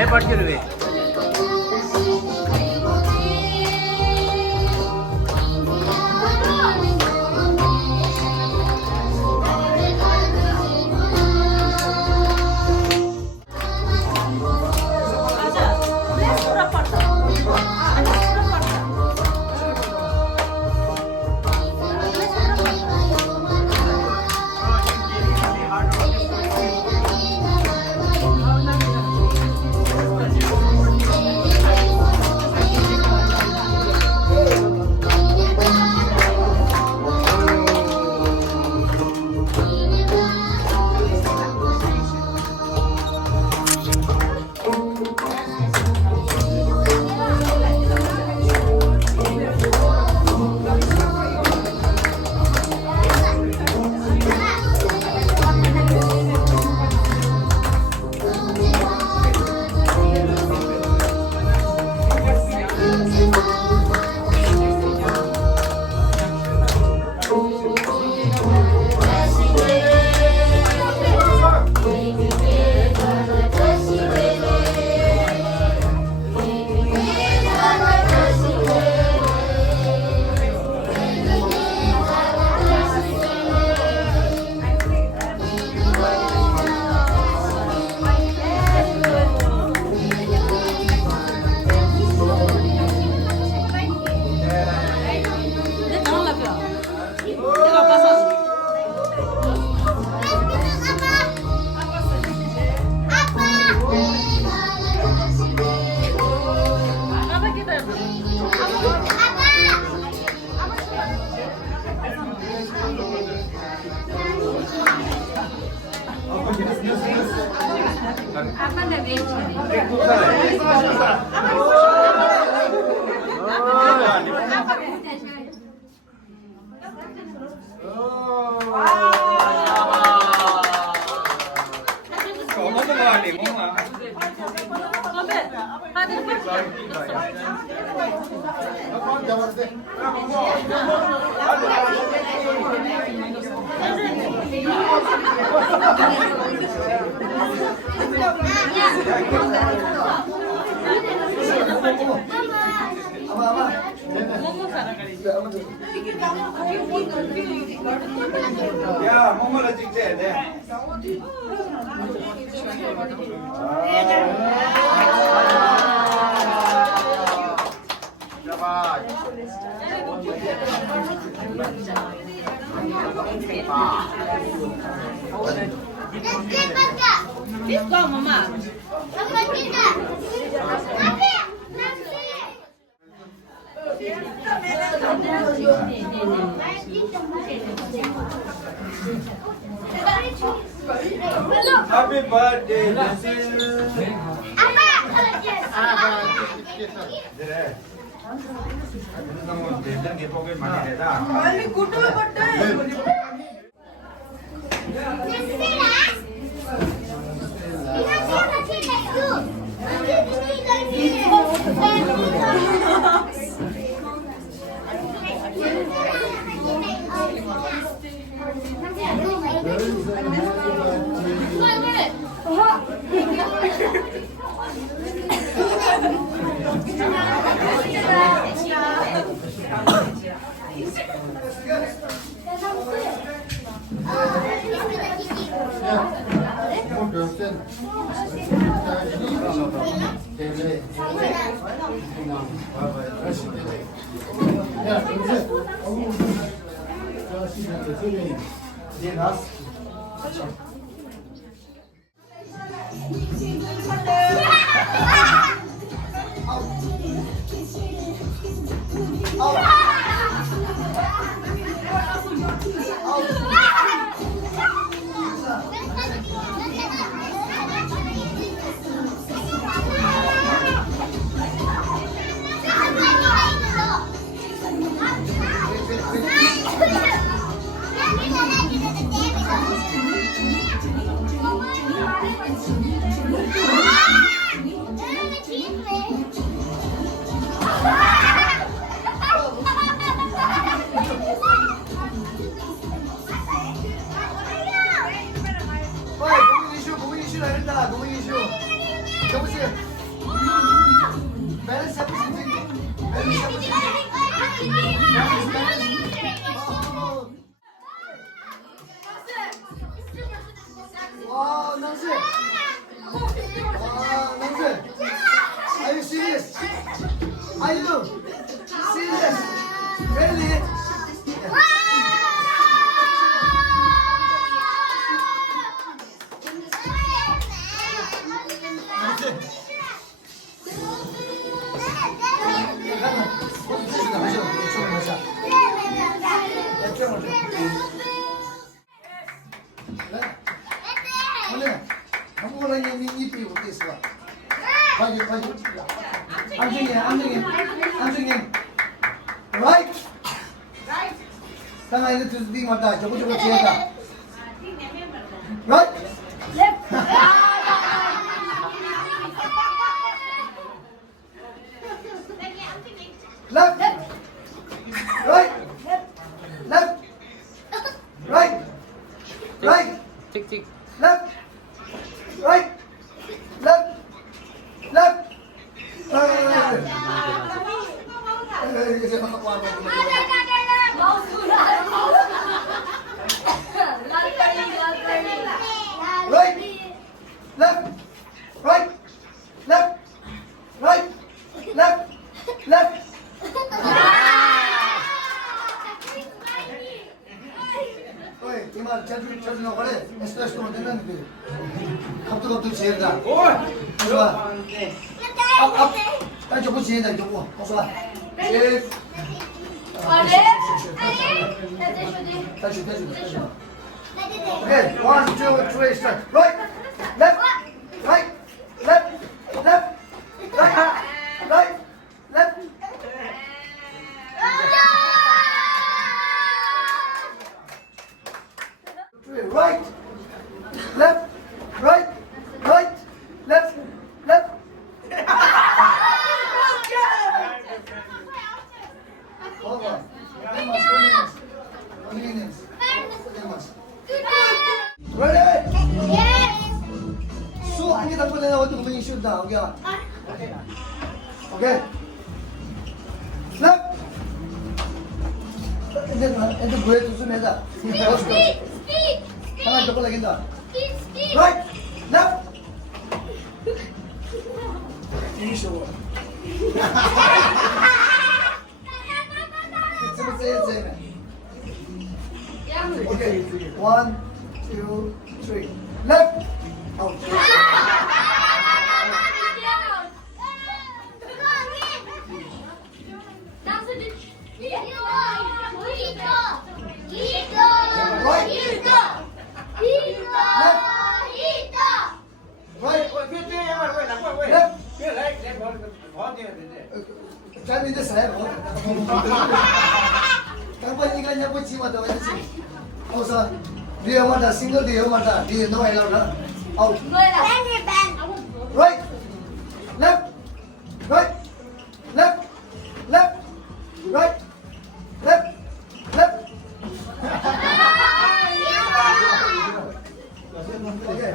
मैं पढ़ के रुए Apa dah beci? 야, 뭐뭐라 찍지? 네. Let's go, Mama. Happy birthday, Nasil. 그래. 너무 대단 예쁘게 많이 내다. 빨리 구두를 벗대. 노무 이슈. 경호 씨. Nancy. Nancy. Are you serious? Are you serious? Really? Right? Tanga ini tu di mata, cukup siapa? Right? Left. Right. Left. Right. Right. Tik tik. Left. Right. Left. Left. Right. Left. Right. Left. Right. Left. Left. Oi, 이만 자주 나가래. 스트레스 좀 되는데. 갑자기 지혜다. 오! 좋아. 앞. 딱 저거 지혜다. 저거. 어서 와. 예. 다시. Okay, 1, 2, 3, start. Right, left, right, left, left, right, right, left. Right, left, right, right, left, left. Hold on. Ready? So, ang kita pala na wala kung may shoot na. Okay. Okay. Left. Ito buhay to sumeda. Tangan ko lagi na. Right. Left. Ini show. Okay. 1, 2, 3. Left. Out. Right. Left. Kan ini saya. Kapan ini kan nyapu cima tu macam ni. Oh sah, dia mana single dia mana dia no hello na. Out. Right. Left. Right. Left. Left. Right. Left. Left. Okay.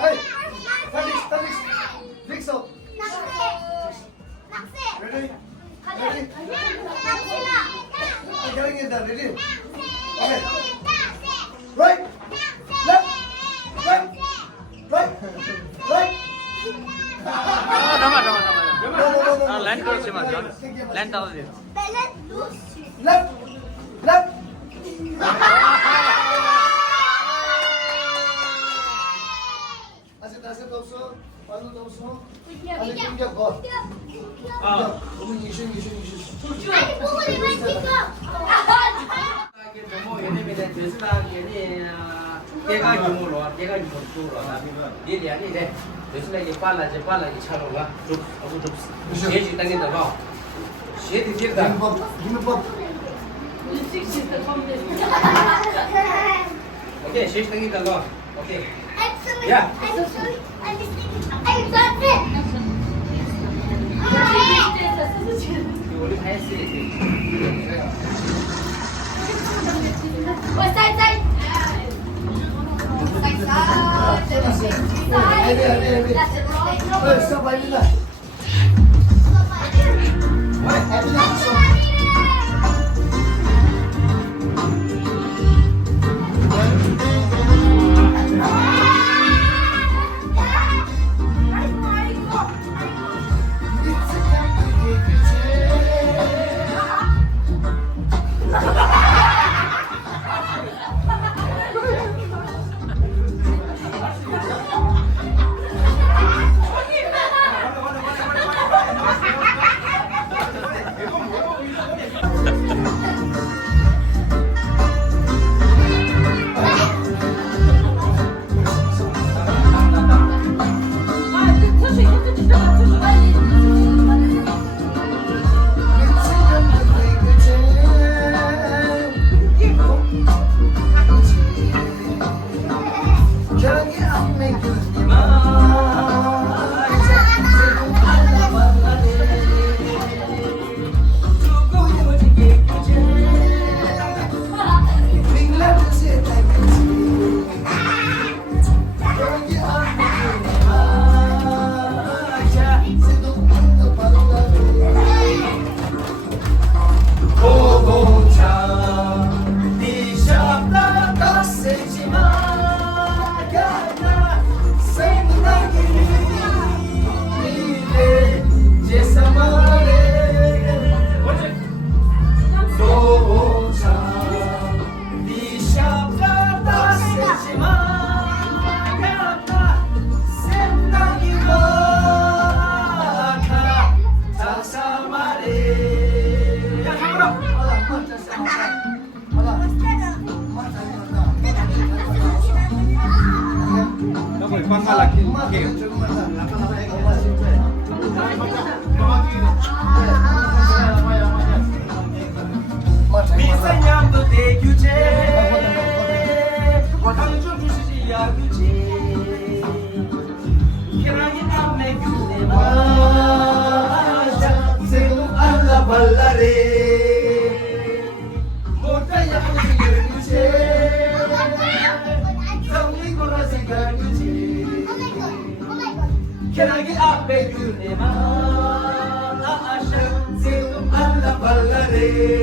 Hey, Felix, fix up. Ready? Ready? I'm getting it done. Ready? Okay. Right, left, right, right, right. Nama. No. Land कर से मत land डाल दे. Left, left. Aset also, final also. Ada tinggal kau. Kamu nyusun. 얘네 맨날 대수나기 얘네 개가 유물로 얘네 아니래 대수나기 빨라지 차로가 좀 시에지 당긴다 봐 시에지 뒤다 힘법. 오케이 시에지 당긴다 봐 오케이 야 우리 다 Happy. Stop by me. Can I get up, baby? Alla ballare.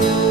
you.